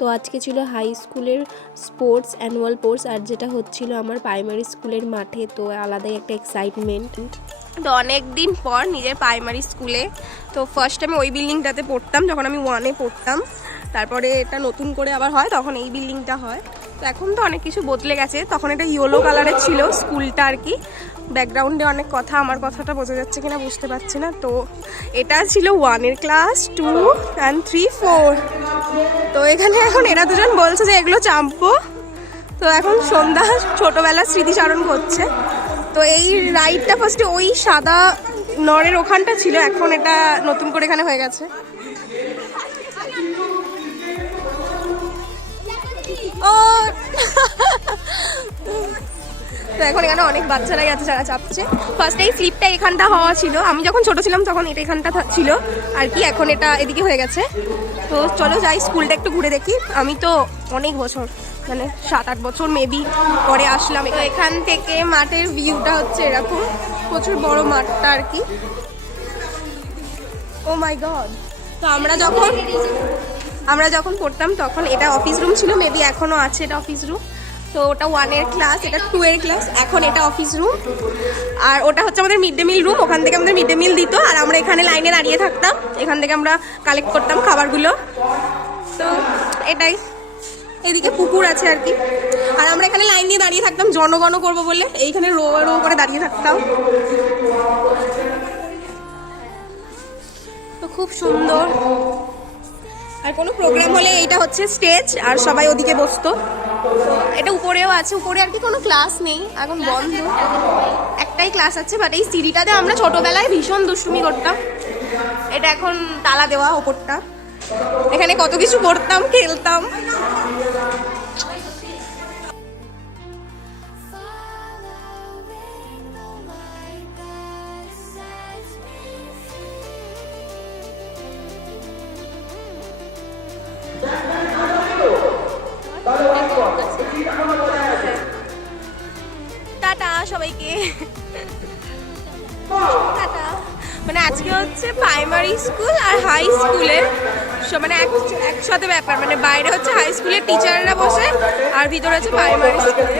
তো আজকে ছিল হাই স্কুলের স্পোর্টস অ্যানুয়াল স্পোর্টস আর যেটা হচ্ছিল আমার প্রাইমারি স্কুলের মাঠে, তো আলাদাই একটা এক্সাইটমেন্ট তো অনেক দিন পর নিজের প্রাইমারি স্কুলে তো ফার্স্ট আমি ওই বিল্ডিংটাতে পড়তাম, যখন আমি ওয়ানে পড়তাম। তারপরে এটা নতুন করে আবার হয়, তখন এই বিল্ডিংটা হয়। তো এখন তো অনেক কিছু বদলে গেছে, তখন এটা ইয়েলো কালারের ছিল স্কুলটা আর কি। ব্যাকগ্রাউন্ডে অনেক কথা, আমার কথাটা বোঝা যাচ্ছে কিনা বুঝতে পারছি না। তো এটা ছিল ওয়ানের class two and three four তো এখানে এখন এরা দুজন বলছে যে এগুলো চাম্পো তো এখন সন্ধ্যা ছোটোবেলার স্মৃতিচারণ করছে। তো এই রাইডটা ফার্স্টে ওই সাদা নরের ওখানটা ছিল, এখন এটা নতুন করে এখানে হয়ে গেছে। ও! তো এখন এখানে অনেক বাচ্চারাই আছে যারা চাপছে। ফার্স্টে এই স্লিপটা এখানটা হওয়া ছিল। আমি যখন ছোট ছিলাম তখন এটা এখানটা ছিল। আর কি এখন এটা এদিকে হয়ে গেছে। তো চলো যাই স্কুলটা একটু ঘুরে দেখি। আমি তো অনেক বছর মানে সাত, আট বছর মেবি পরে আসলাম। তো এখান থেকে মাঠের ভিউটা হচ্ছে এরকম। প্রচুর বড় মাঠটা আর কি। ও মাই গড তো আমরা যখন আমরা যখন পড়তাম তখন এটা অফিস রুম ছিল। মেবি এখনও আছে এটা অফিস রুম তো ওটা ওয়ানের ক্লাস এটা টু এর ক্লাস এখন এটা অফিস রুম আর ওটা হচ্ছে আমাদের মিড ডে মিল রুম ওখান থেকে আমাদের মিড ডে মিল দিত। আর আমরা এখানে লাইনে দাঁড়িয়ে থাকতাম, এখান থেকে আমরা কালেক্ট করতাম খাবারগুলো। তো এটাই। এদিকে পুকুর আছে আর কি। আর আমরা এখানে লাইন দিয়ে দাঁড়িয়ে থাকতাম জনগণ করব বলে। এইখানে রো রো করে দাঁড়িয়ে থাকতাম। তো খুব সুন্দর। আর কোনো প্রোগ্রাম হলে এইটা হচ্ছে স্টেজ আর সবাই ওদিকে বসতো। এটা উপরেও আছে, উপরে আর কি কোনো ক্লাস নেই, এখন বন্ধ। একটাই ক্লাস আছে বাট এই সিঁড়িটাতে আমরা ছোটবেলায় ভীষণ দুষ্টুমি করতাম। এটা এখন তালা দেওয়া ওপরটা। এখানে কত কিছু করতাম, খেলতাম। সবাইকে। মানে আজকে হচ্ছে প্রাইমারি স্কুল আর হাই স্কুলে মানে এক- একসাথে ব্যাপার। মানে বাইরে হচ্ছে হাই স্কুলের টিচাররা বসে আর ভিতরে হচ্ছে প্রাইমারি স্কুলে